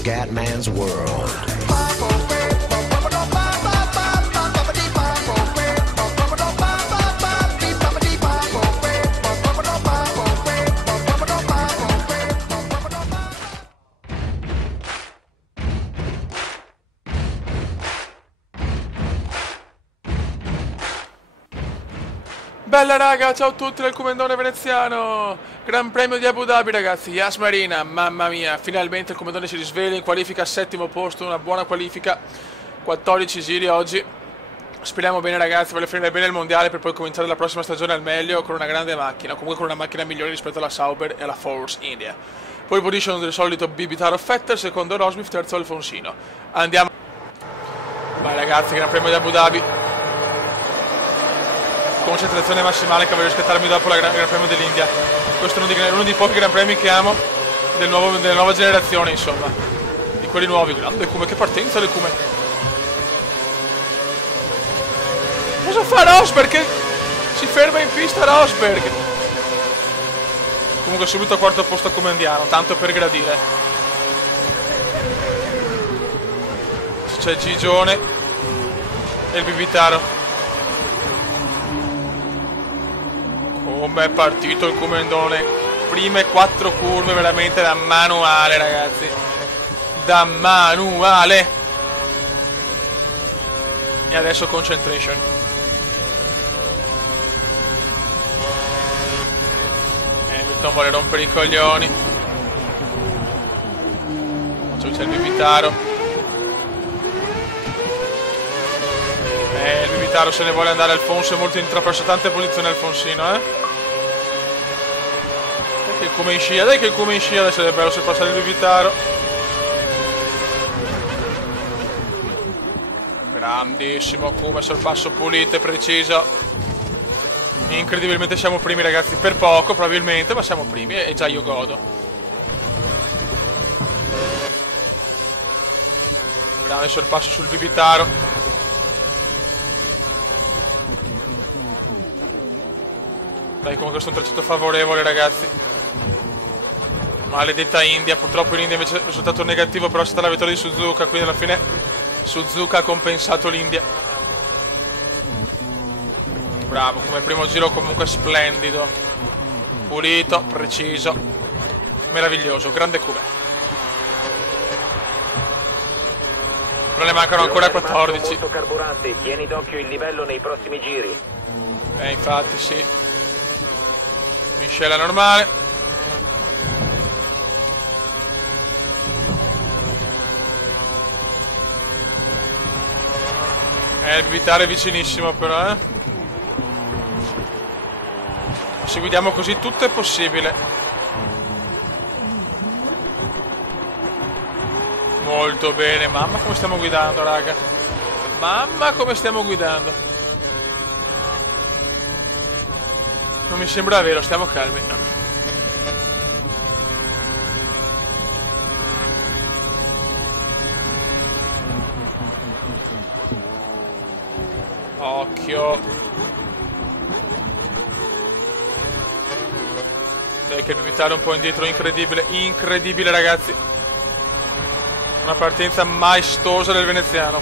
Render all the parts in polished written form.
Scatman's World. Bella raga, ciao a tutti dal Comandone veneziano. Gran premio di Abu Dhabi ragazzi, Yas Marina, mamma mia. Finalmente il Comandone si risveglia in qualifica, settimo posto, una buona qualifica. 14 giri oggi. Speriamo bene ragazzi, voglio finire bene il mondiale per poi cominciare la prossima stagione al meglio con una grande macchina. Comunque con una macchina migliore rispetto alla Sauber e alla Force India. Pole position del solito Bibitaro Vettel, secondo Rosberg, terzo Alfonsino. Andiamo. Vai ragazzi, Gran premio di Abu Dhabi. Concentrazione massimale che voglio rispettarmi dopo la Gran Premio dell'India. Questo è uno dei pochi Gran Premi che amo della nuova generazione, insomma. Di quelli nuovi. Grande come, che partenza del come. Cosa fa Rosberg? Che si ferma in pista Rosberg. Comunque subito a quarto posto come andiamo, tanto per gradire. C'è Gigione e il Bibitaro. Come è partito il Comandone. Prime 4 curve veramente da manuale ragazzi. Da manuale. E adesso concentration. Hamilton vuole rompere i coglioni. C'è il Bibitaro. Il Bibitaro se ne vuole andare. Alfonso è molto intrapreso, tante posizioni Alfonsino, Che come in scia, dai che come in scia, adesso è bello se passare il Bibitaro. Grandissimo come sorpasso pulito e preciso. Incredibilmente siamo primi ragazzi, per poco probabilmente, ma siamo primi e già io godo. Grande sorpasso sul Bibitaro. Dai, comunque questo è un tracciato favorevole ragazzi. Maledetta India, purtroppo in India invece il risultato negativo, però è stata la vittoria di Suzuka, quindi alla fine Suzuka ha compensato l'India. Bravo, come primo giro comunque splendido. Pulito, preciso, meraviglioso, grande Cuba. Non ne mancano ancora 14. Molto carburante, tieni d'occhio il livello nei prossimi giri. Infatti sì. Miscela normale. Il Bibitaro è vicinissimo però, Se guidiamo così tutto è possibile. Molto bene, mamma come stiamo guidando raga. Mamma come stiamo guidando. Non mi sembra vero, stiamo calmi. Occhio. Dai che il Bibitaro è un po' indietro, incredibile, incredibile ragazzi. Una partenza maestosa del veneziano.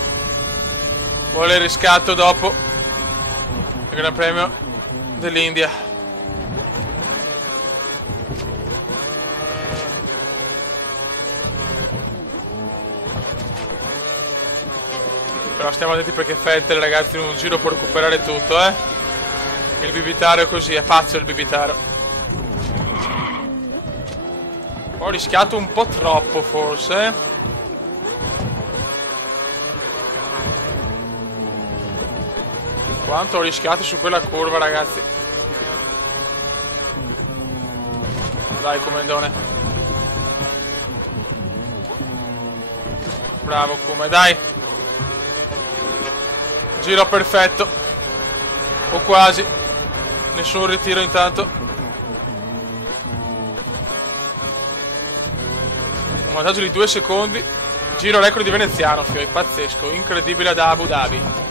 Vuole il riscatto dopo il Gran Premio dell'India. Però stiamo attenti perché Vettel ragazzi in un giro può recuperare tutto, Il Bibitaro è così, è pazzo il Bibitaro. Ho rischiato un po' troppo forse, Quanto ho rischiato su quella curva ragazzi. Dai Comandone. Bravo Come, dai. Giro perfetto. O quasi. Nessun ritiro intanto. Un vantaggio di 2 secondi. Giro record di veneziano, fioi, pazzesco, incredibile da Abu Dhabi.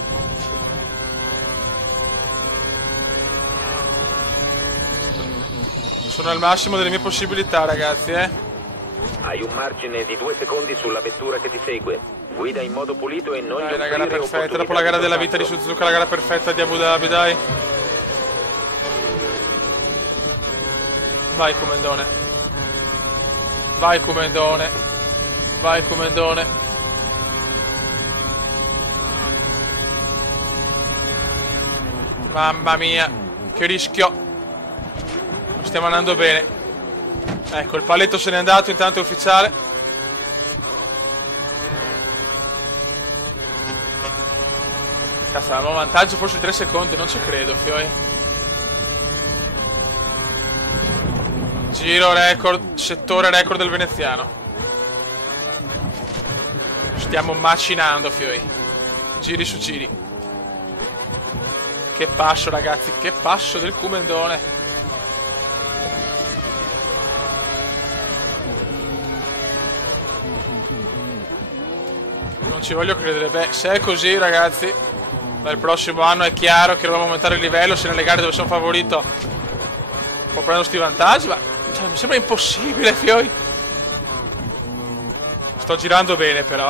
Sono al massimo delle mie possibilità, ragazzi, Hai un margine di 2 secondi sulla vettura che ti segue. Guida in modo pulito e non Dai, la gara perfetta, dopo la gara della vita di Suzuka, la gara perfetta di Abu Dhabi, dai. Vai Comendone. Vai Comendone. Vai Comendone. Mamma mia, che rischio. Stiamo andando bene. Ecco, il paletto se n'è andato, intanto è ufficiale. Cazzo, avevamo vantaggio forse di 3 secondi, non ci credo, fioi. Giro record, settore record del veneziano. Stiamo macinando, fioi. Giri su giri. Che passo, ragazzi, che passo del Comendone. Non ci voglio credere. Beh, se è così, ragazzi, dal prossimo anno è chiaro che dobbiamo aumentare il livello. Se nelle gare dove sono favorito può prendere sti vantaggi, ma cioè, mi sembra impossibile, fioi. Sto girando bene però,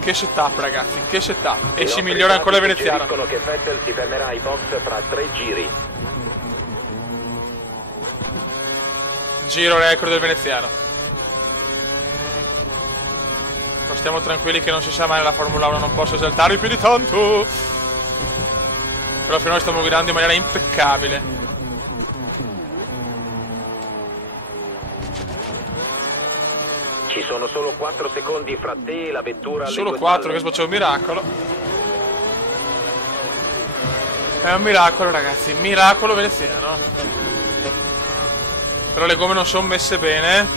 Che setup, ragazzi, che setup. E si migliora ancora il veneziano. Dicono che Vettel si fermerà ai box fra 3 giri. Giro record del veneziano. Ma stiamo tranquilli che non si sa mai nella Formula 1, non posso esaltare più di tanto. Però finora stiamo guidando in maniera impeccabile. Ci sono solo 4 secondi fra te e la vettura alle Solo tue 4, spalle. che sboccia un miracolo. È un miracolo, ragazzi, miracolo veneziano. Però le gomme non sono messe bene.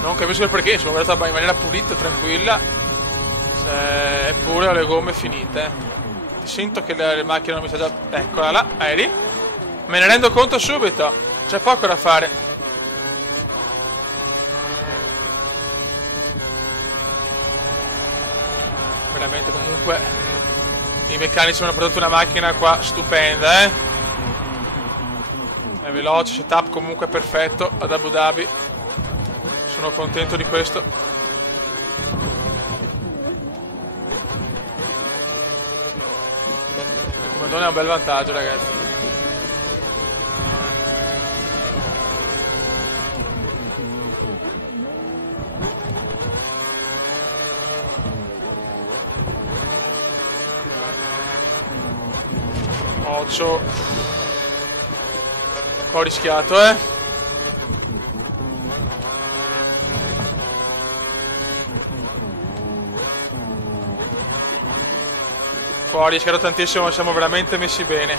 Non capisco il perché, sono guardato in maniera pulita, tranquilla. Eppure ho le gomme finite. Ti sento che le macchine non mi sta già... Eccola là, è lì. Me ne rendo conto subito. C'è poco da fare. Veramente comunque i meccanici hanno prodotto una macchina qua stupenda, È veloce, setup comunque perfetto ad Abu Dhabi. Sono contento di questo. Il Comendone ha un bel vantaggio, ragazzi. Occhio. Ho rischiato, Qua ho rischiato tantissimo, ma siamo veramente messi bene.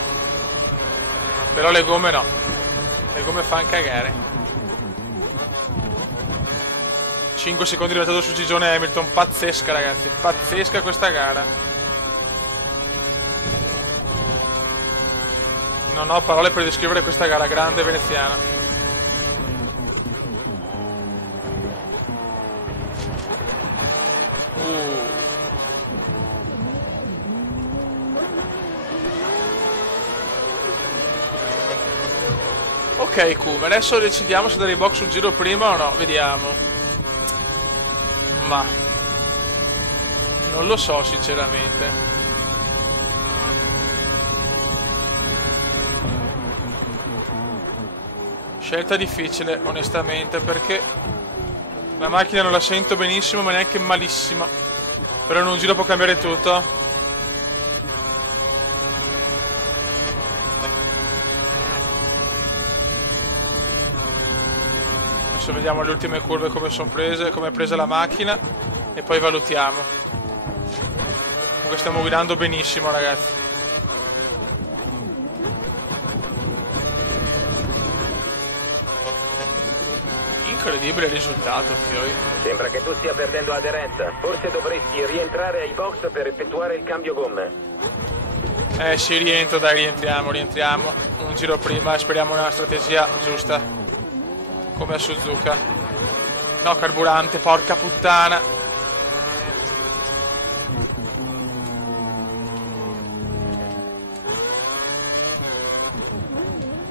Però le gomme no. Le gomme fanno cagare. 5 secondi di vantaggio su Gigione Hamilton. Pazzesca, ragazzi. Pazzesca questa gara. Non ho parole per descrivere questa gara grande veneziana. Ok, Kuma, adesso decidiamo se dare i box sul giro prima o no, vediamo. Ma non lo so sinceramente. Scelta difficile, onestamente, perché la macchina non la sento benissimo, ma neanche malissimo. Però in un giro può cambiare tutto. Adesso vediamo le ultime curve come sono prese, come è presa la macchina e poi valutiamo. Comunque stiamo guidando benissimo, ragazzi. Incredibile il risultato, fioi. Sembra che tu stia perdendo aderenza. Forse dovresti rientrare ai box per effettuare il cambio gomme. Sì, rientro, dai, rientriamo. Un giro prima e speriamo una strategia giusta. Come a Suzuka. No, carburante, porca puttana.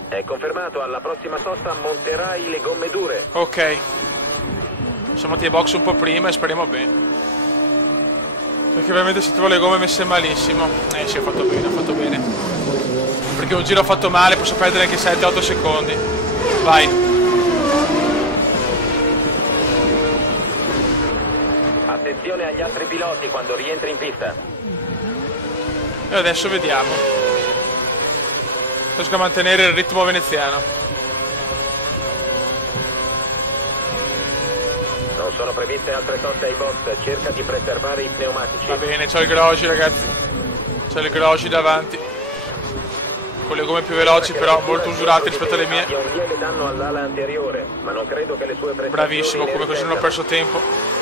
È confermato, alla prossima sosta monterai le gomme dure. Ok. Siamo andati ai box un po' prima e speriamo bene. Perché ovviamente sentivo le gomme messe malissimo. Sì, ha fatto bene, ha fatto bene. Perché un giro fatto male posso perdere anche 7-8 secondi. Vai. Attenzione agli altri piloti quando rientri in pista. E adesso vediamo. Riesco a mantenere il ritmo veneziano. Non sono previste altre soste ai box, cerca di preservare i pneumatici. Va bene, c'ho il Grosjean, ragazzi. C'ho il Grosjean davanti. Con le gomme più veloci, però molto usurate rispetto alle mie. Abbia un lieve danno all'ala anteriore, ma non credo che le sue prestazioni. Bravissimo, come così non ho perso tempo.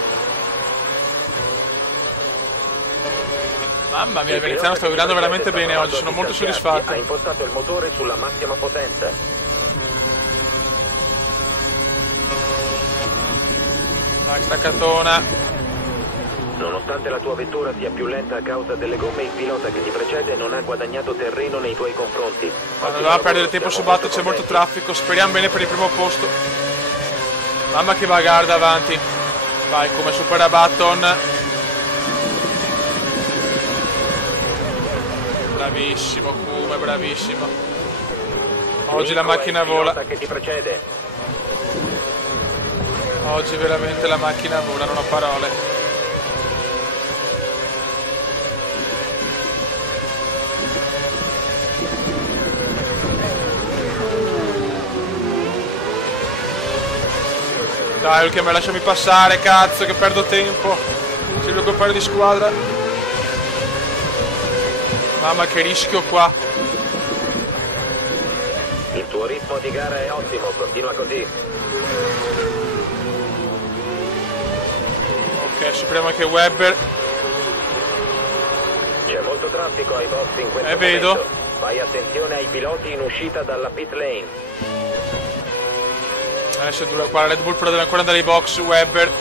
Mamma mia, il veneziano sta guidando veramente bene oggi, sono molto soddisfatto. Ha impostato il motore sulla massima potenza. Dai, staccatona. Nonostante la tua vettura sia più lenta a causa delle gomme, il pilota che ti precede non ha guadagnato terreno nei tuoi confronti. Non dobbiamo perdere tempo su Button, c'è molto traffico, speriamo bene per il primo posto. Mamma che bagarre davanti. Vai, come supera Button. Bravissimo, Kuma, bravissimo. Oggi la macchina vola. Che ti precede. Oggi veramente la macchina vola, non ho parole. Dai, Ultima, lasciami passare, cazzo, che perdo tempo. C'è il mio compagno di squadra. Mamma, che rischio qua. Il tuo ritmo di gara è ottimo, continua così. Ok, superiamo anche Webber. C'è molto traffico ai box in questo vedo. momento. Fai attenzione ai piloti in uscita dalla pit lane. Adesso è dura qua, la Red Bull però deve ancora andare ai box, Webber.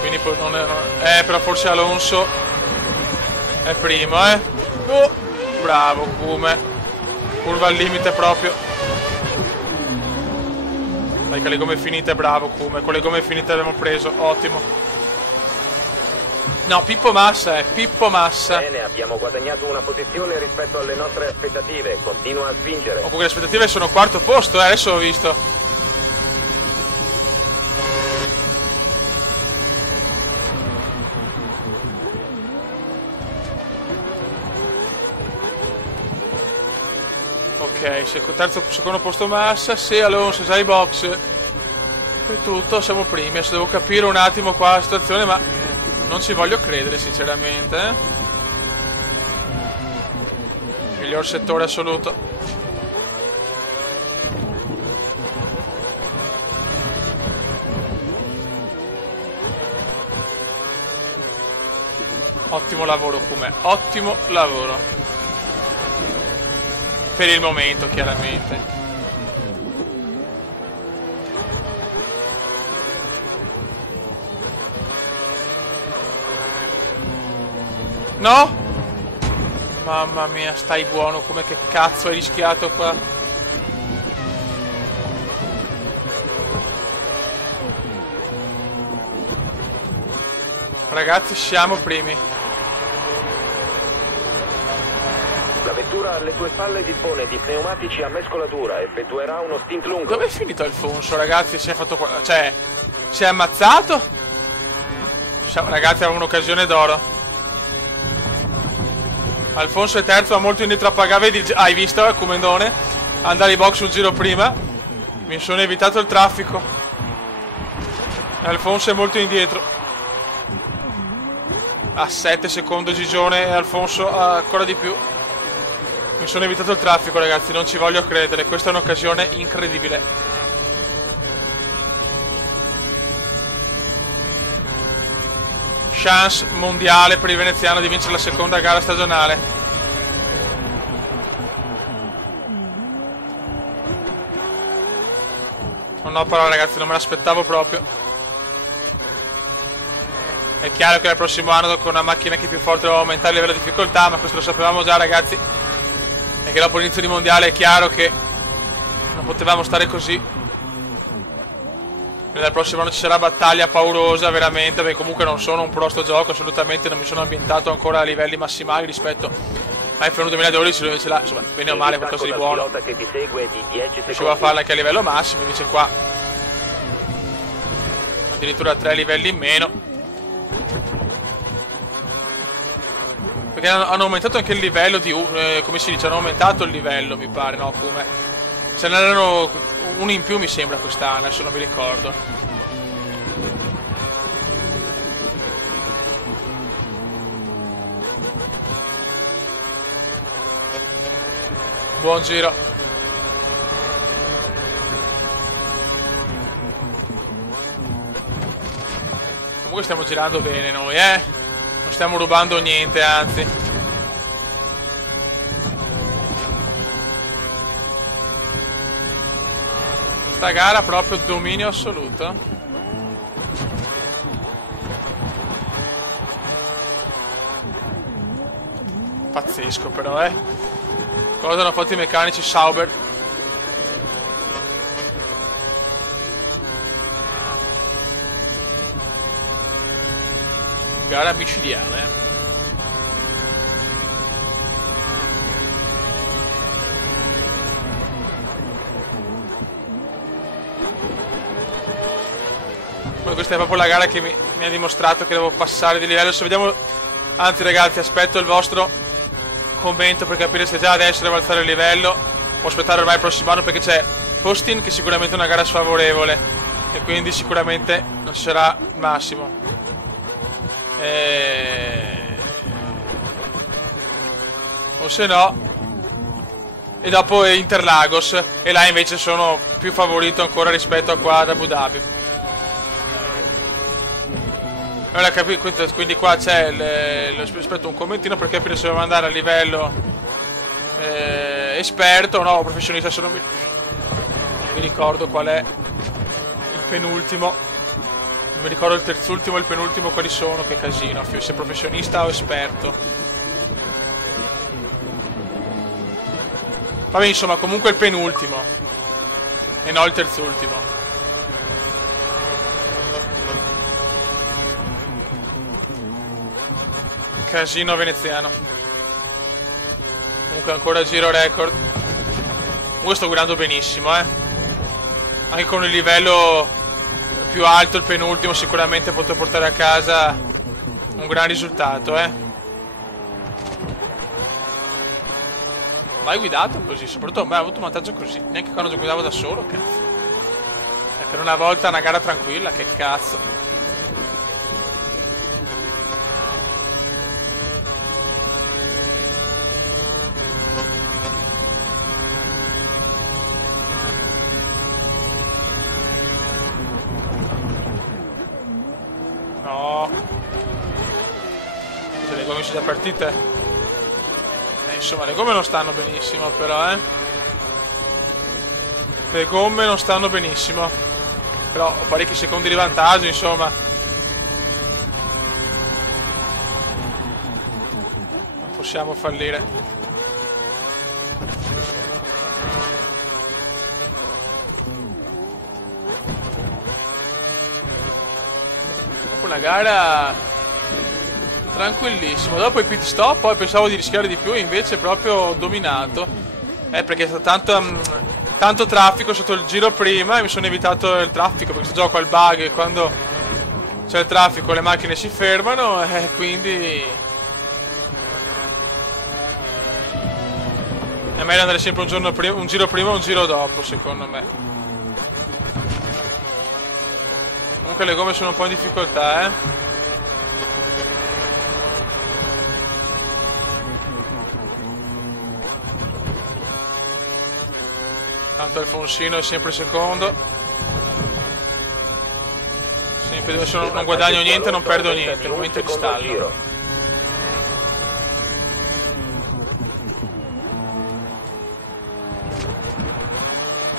Quindi poi non è... però forse Alonso è primo, Oh, bravo, Kuma. Curva al limite proprio. Dai, che le gomme finite, bravo Kuma. Con le gomme finite abbiamo preso, ottimo. No, Pippo Massa, Pippo Massa. Bene, abbiamo guadagnato una posizione rispetto alle nostre aspettative. Continua a spingere. Comunque le aspettative sono quarto posto, adesso ho visto. Ok, secondo posto Massa. Se Alonso già ai box e tutto, siamo primi. Adesso devo capire un attimo qua la situazione, ma non ci voglio credere sinceramente. Miglior settore assoluto. Ottimo lavoro Kuma, ottimo lavoro. Per il momento, chiaramente. No? Mamma mia, stai buono, come che cazzo hai rischiato qua? Ragazzi, siamo primi. La vettura alle tue spalle dispone di pneumatici a mescolatura, effettuerà uno stint lungo. Dove è finito Alfonso, ragazzi? Si è fatto qua... Cioè, si è ammazzato? Ragazzi, avevamo un'occasione d'oro. Alfonso è terzo, ma molto indietro a pagare. Hai visto, Comendone? Andare in box un giro prima. Mi sono evitato il traffico. Alfonso è molto indietro. A 7 secondi Gigione e Alfonso ancora di più. Mi sono evitato il traffico, ragazzi, non ci voglio credere. Questa è un'occasione incredibile. Chance mondiale per il veneziano di vincere la seconda gara stagionale. Non ho parole, ragazzi, non me l'aspettavo proprio. È chiaro che il prossimo anno con una macchina che è più forte doveva aumentare il livello di difficoltà, ma questo lo sapevamo già, ragazzi. E che dopo l'inizio di mondiale è chiaro che non potevamo stare così. Quindi dal prossimo anno ci sarà battaglia paurosa, veramente, perché comunque non sono un pro sto gioco, assolutamente non mi sono ambientato ancora a livelli massimali rispetto a F1 2012, dove ce l'ha, insomma, bene o male qualcosa di buono. Riuscivo a farla anche a livello massimo, invece qua addirittura 3 livelli in meno. Perché hanno aumentato anche il livello di... come si dice? Hanno aumentato il livello, mi pare, no? Come... Ce n'erano uno in più, mi sembra, quest'anno, adesso non mi ricordo. Buon giro. Comunque stiamo girando bene noi, non stiamo rubando niente, anzi. Questa gara proprio dominio assoluto. Pazzesco però, cosa hanno fatto i meccanici Sauber. Gara micidiale. Questa è proprio la gara che mi ha dimostrato che devo passare di livello. Se vediamo, anzi ragazzi, aspetto il vostro commento per capire se già adesso devo alzare il livello o aspettare ormai il prossimo anno, perché c'è Austin che sicuramente è una gara sfavorevole e quindi sicuramente non ci sarà il massimo. O se no, e dopo Interlagos, e là invece sono più favorito ancora rispetto a qua ad Abu Dhabi. Allora, quindi qua c'è aspetto un commentino per capire se dobbiamo andare a livello esperto o no, professionista, se non mi ricordo qual è il penultimo. Non mi ricordo il terzultimo e il penultimo quali sono, che casino, se professionista o esperto. Vabbè, insomma, comunque il penultimo e non il terzultimo. Casino veneziano. Comunque ancora giro record. Comunque sto guidando benissimo, anche con il livello più alto, il penultimo, sicuramente potrò portare a casa un gran risultato, Mai guidato così, soprattutto mai avuto un vantaggio così, neanche quando guidavo da solo, cazzo. E per una volta una gara tranquilla, che cazzo. No. Se le gomme sono già partite. Insomma, le gomme non stanno benissimo però, Le gomme non stanno benissimo. Però ho parecchi secondi di vantaggio, insomma. Non possiamo fallire. Dopo una gara tranquillissimo, dopo i pit stop poi pensavo di rischiare di più, invece proprio dominato, perché è stato tanto traffico sotto il giro prima e mi sono evitato il traffico, perché sto gioco al bug e quando c'è il traffico le macchine si fermano, e quindi è meglio andare sempre un giro prima e un giro dopo, secondo me. Comunque le gomme sono un po' in difficoltà, Tanto Alfonsino è sempre secondo. Sempre adesso non guadagno niente, non perdo niente. Momento di stallo.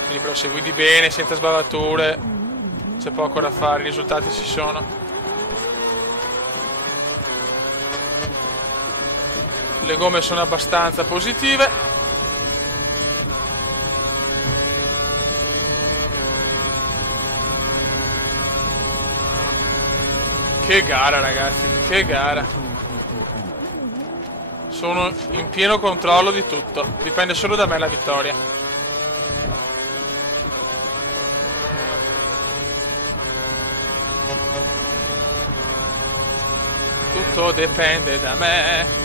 Quindi però se guidi bene, senza sbavature, c'è poco da fare, i risultati ci sono. Le gomme sono abbastanza positive. Che gara, ragazzi, che gara. Sono in pieno controllo di tutto. Dipende solo da me la vittoria. Tutto dipende da me.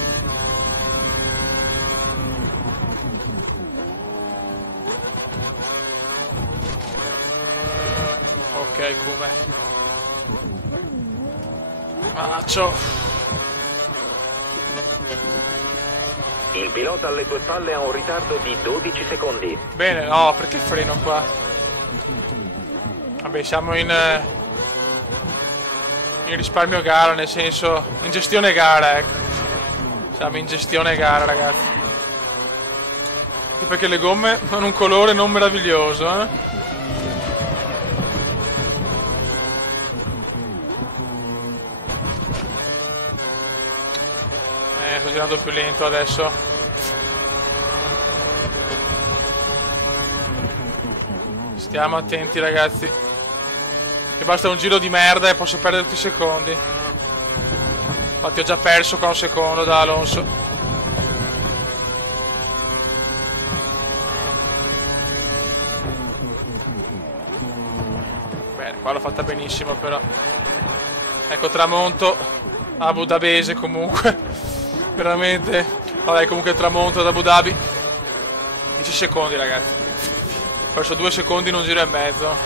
Ok, come? Maccio. Il pilota alle tue spalle ha un ritardo di 12 secondi. Bene, no, perché freno qua? Vabbè, siamo in risparmio gara, nel senso, in gestione gara, ecco. Siamo in gestione gara, ragazzi. Anche perché le gomme hanno un colore non meraviglioso, eh? Sto girando più lento adesso. Stiamo attenti, ragazzi, che basta un giro di merda e posso perdere tutti i secondi. Infatti ho già perso qua un secondo da Alonso. Bene, qua l'ho fatta benissimo però. Ecco, tramonto Abu Dhabese comunque. Veramente. Vabbè, comunque il tramonto da Abu Dhabi. 10 secondi, ragazzi. Ho perso 2 secondi in un giro e mezzo.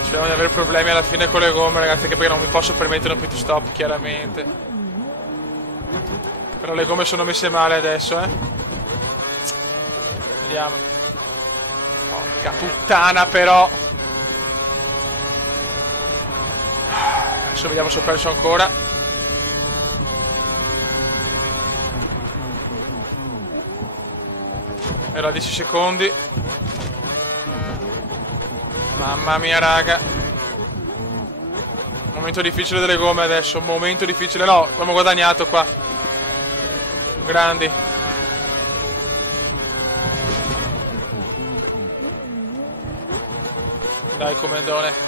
Speriamo di avere problemi alla fine con le gomme, ragazzi, anche perché non mi posso permettere un pit stop, chiaramente. Però le gomme sono messe male adesso, eh. Vediamo. Porca puttana, però. Adesso vediamo se ho perso ancora. Era 10 secondi. Mamma mia, raga. Momento difficile delle gomme adesso. Momento difficile. No, abbiamo guadagnato qua. Grandi. Dai, comandone.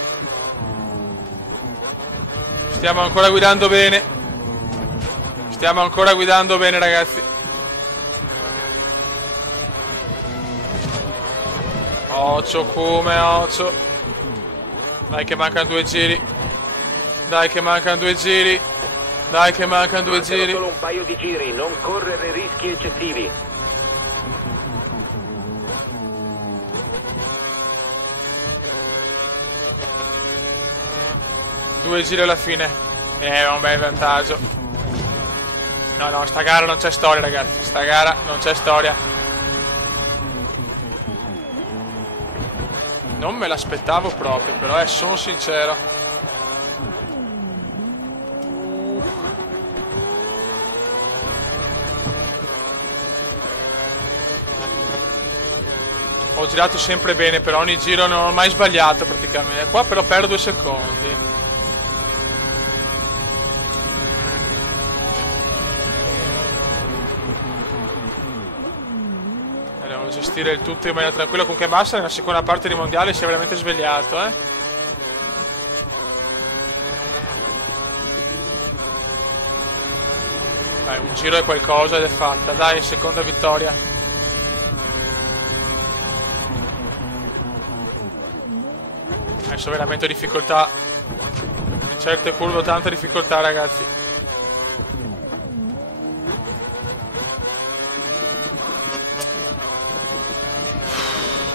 Stiamo ancora guidando bene. Stiamo ancora guidando bene, ragazzi. Occhio, come occhio. Dai che mancano 2 giri. Dai che mancano 2 giri. Dai che mancano 2 giri. Solo un paio di giri, non correre rischi eccessivi. Due giri alla fine. Un bel vantaggio. No, sta gara non c'è storia, ragazzi. Sta gara non c'è storia. Non me l'aspettavo proprio, però sono sincero. Ho girato sempre bene, però ogni giro non ho mai sbagliato praticamente. Qua però perdo 2 secondi. Gestire il tutto in maniera tranquilla. Comunque Massa nella seconda parte di mondiale si è veramente svegliato, eh. Dai, un giro è qualcosa ed è fatta. Dai, seconda vittoria. Adesso veramente ho difficoltà. In certe curve ho tanta difficoltà, ragazzi.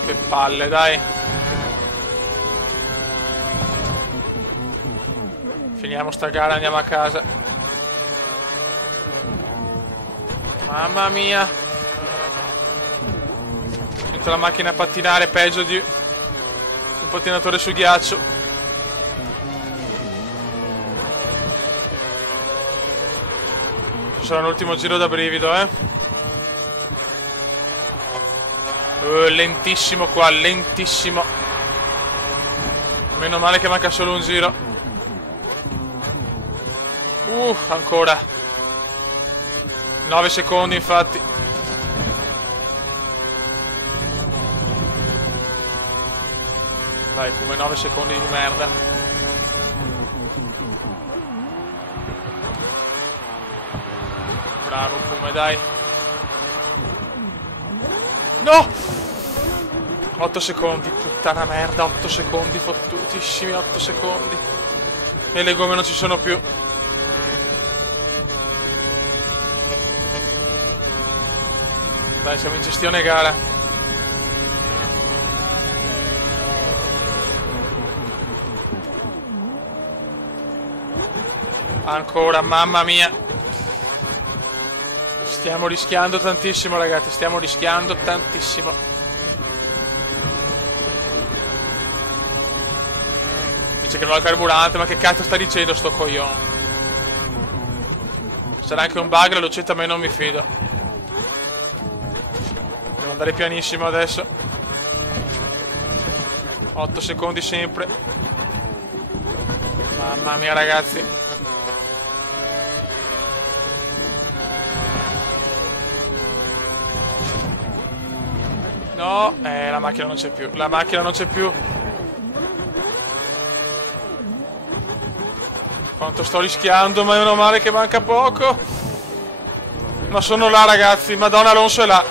Che palle, dai. Finiamo sta gara, andiamo a casa. Mamma mia. Sento la macchina a pattinare peggio di un pattinatore su ghiaccio. Sarà l'ultimo giro da brivido, eh. Lentissimo qua, lentissimo. Meno male che manca solo un giro. Ancora 9 secondi infatti. Vai, come 9 secondi di merda. Bravo, come dai. No! 8 secondi, puttana merda, 8 secondi, fottutissimi 8 secondi. E le gomme non ci sono più. Dai, siamo in gestione gara. Ancora, mamma mia. Stiamo rischiando tantissimo, ragazzi, stiamo rischiando tantissimo. Dice che non ho il carburante, ma che cazzo sta dicendo sto coglione? Sarà anche un bug, la lucetta a me non mi fido. Devo andare pianissimo adesso. 8 secondi sempre. Mamma mia, ragazzi. No, la macchina non c'è più. La macchina non c'è più. Quanto sto rischiando, ma meno male che manca poco. Ma sono là, ragazzi. Madonna, Alonso è là.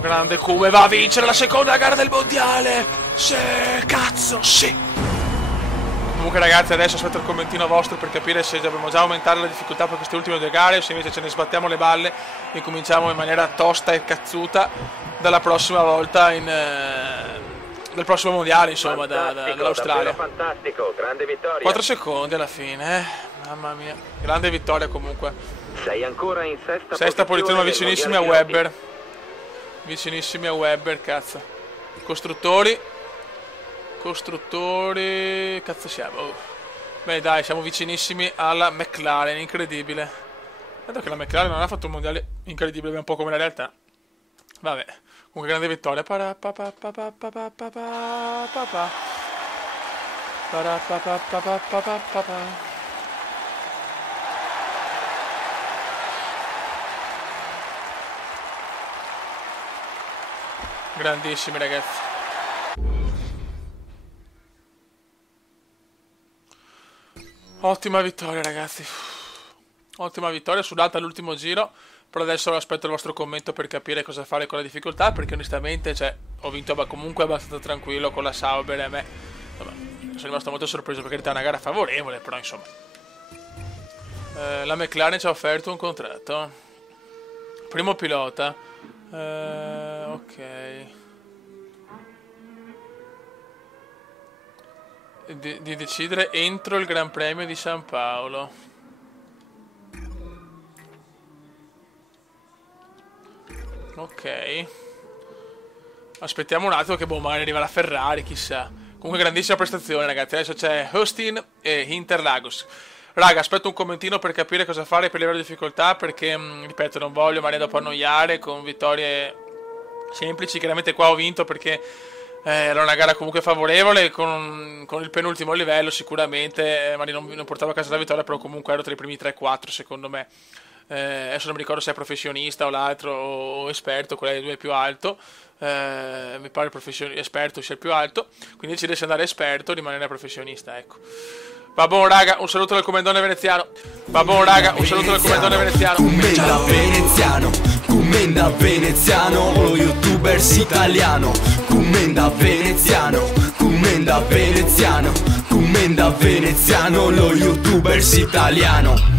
Grande come va a vincere la seconda gara del mondiale. Sì, cazzo, sì. Comunque, ragazzi, adesso aspetto il commentino vostro per capire se dobbiamo già aumentare la difficoltà per queste ultime 2 gare o se invece ce ne sbattiamo le balle e cominciamo in maniera tosta e cazzuta dalla prossima volta del prossimo mondiale, insomma, dall'Australia. Fantastico, grande vittoria. 4 secondi alla fine, Mamma mia, grande vittoria comunque. Sei ancora in sesta posizione, ma vicinissimi a Webber. Vicinissimi a Webber, cazzo. Costruttori, cazzo siamo? Beh dai, siamo vicinissimi alla McLaren, incredibile. Vedo che la McLaren non ha fatto un mondiale incredibile, un po' come la realtà. Vabbè, comunque grande vittoria. Grandissimi, ragazzi. Ottima vittoria, ragazzi. Ottima vittoria, sudata all'ultimo giro. Però adesso aspetto il vostro commento per capire cosa fare con la difficoltà, perché onestamente, ho vinto comunque abbastanza tranquillo con la Sauber e a me. Vabbè, sono rimasto molto sorpreso perché era una gara favorevole, però insomma. La McLaren ci ha offerto un contratto. Primo pilota. Ok. Di decidere entro il Gran Premio di San Paolo. Ok. Aspettiamo un attimo che magari arriva la Ferrari, chissà. Comunque grandissima prestazione, ragazzi. Adesso c'è Austin e Interlagos. Raga, aspetto un commentino per capire cosa fare per le loro difficoltà, perché, ripeto, non voglio magari dopo annoiare con vittorie semplici. Chiaramente qua ho vinto perché era una gara comunque favorevole, con il penultimo livello sicuramente, magari non portavo a casa la vittoria, però comunque ero tra i primi 3-4 secondo me. Adesso non mi ricordo se è professionista o l'altro o esperto, qual è dei due più alto. Mi pare esperto sia il più alto, quindi ci deve andare esperto, rimanere professionista, ecco. Va buon raga, un saluto dal Commendone veneziano. Va buon raga, un saluto dal Commendone veneziano. Commenda veneziano, commenda veneziano, lo youtubers italiano. Commenda veneziano, commenda veneziano, commenda veneziano, lo youtubers italiano.